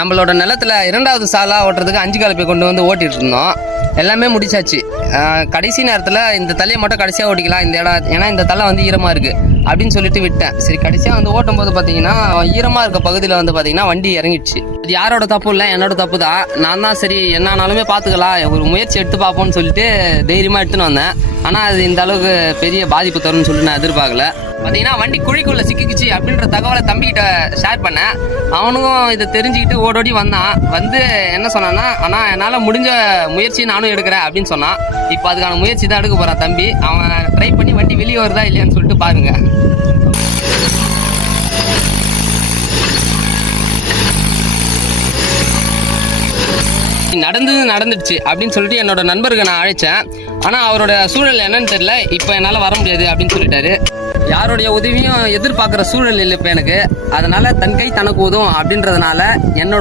நம்மளோட நிலத்துல 2வது சாலா ஓட்டுறதுக்கு 5 கலப்பை கொண்டு வந்து ஓட்டிட்டு இருந்தோம். எல்லாமே முடிச்சாச்சு. கடைசி நேரத்தில் இந்த தலையை மட்டும் கடைசியாக ஓட்டிக்கலாம் இந்த இடம், ஏன்னா இந்த தலை வந்து ஈரமாக இருக்குது அப்படின்னு சொல்லிட்டு விட்டேன். சரி, கடைசியாக வந்து ஓட்டும் போது பார்த்தீங்கன்னா ஈரமாக இருக்க பகுதியில் வந்து பார்த்தீங்கன்னா வண்டி இறங்கிடுச்சு. அது யாரோட தப்பு இல்லை, என்னோட தப்பு தான். நான் தான் சரி என்னானாலுமே பார்த்துக்கலாம், ஒரு முயற்சி எடுத்து பார்ப்போம்னு சொல்லிட்டு தைரியமாக எடுத்துன்னு வந்தேன். ஆனால் அது இந்த அளவுக்கு பெரிய பாதிப்பு தரும்னு சொல்லிட்டு நான் எதிர்பார்க்கல. பார்த்தீங்கன்னா வண்டி குழிக்குள்ளே சிக்கிக்குச்சு அப்படின்ற தகவலை தம்பிக்கிட்ட ஷேர் பண்ணேன். அவனுக்கும் இதை தெரிஞ்சுக்கிட்டு ஓடோடி வந்தான். வந்து என்ன சொன்னான்னா, ஆனால் என்னால் முடிஞ்ச முயற்சி நானும் எடுக்கிறேன் அப்படின்னு சொன்னான். இப்போ அதுக்கான முயற்சி தான் எடுக்க போகிறான் தம்பி. அவன் ட்ரை பண்ணி வண்டி வெளியே வருதா இல்லையான்னு சொல்லிட்டு பாருங்க. நடந்துடுச்சு அப்படின்னு சொல்லிட்டு என்னோட நண்பருக்கு நான் அழைச்சேன். ஆனால் அவரோட சூழல் என்னன்னு தெரியல. இப்போ என்னால் வர முடியாது அப்படின்னு சொல்லிட்டாரு. யாருடைய உதவியும் எதிர்பார்க்குற சூழல் இல்லை இப்போ எனக்கு. அதனால தன் கை தனக்கு உதவும் அப்படின்றதுனால என்னோட